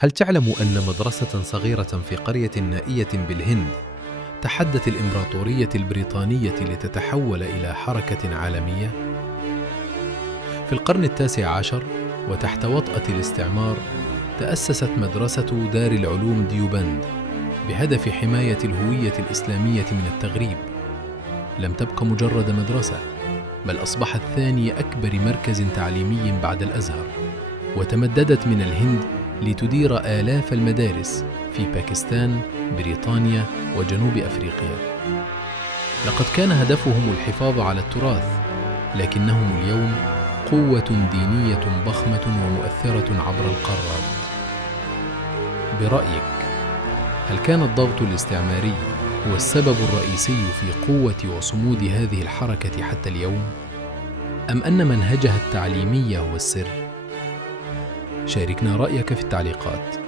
هل تعلم أن مدرسة صغيرة في قرية نائية بالهند تحدت الإمبراطورية البريطانية لتتحول إلى حركة عالمية؟ في القرن التاسع عشر وتحت وطأة الاستعمار تأسست مدرسة دار العلوم ديوبند بهدف حماية الهوية الإسلامية من التغريب. لم تبق مجرد مدرسة، بل أصبحت ثاني أكبر مركز تعليمي بعد الأزهر، وتمددت من الهند لتدير آلاف المدارس في باكستان، بريطانيا وجنوب أفريقيا. لقد كان هدفهم الحفاظ على التراث، لكنهم اليوم قوة دينية ضخمة ومؤثرة عبر القارات. برأيك، هل كان الضغط الاستعماري هو السبب الرئيسي في قوة وصمود هذه الحركة حتى اليوم؟ أم أن منهجها التعليمي هو السر؟ شاركنا رأيك في التعليقات.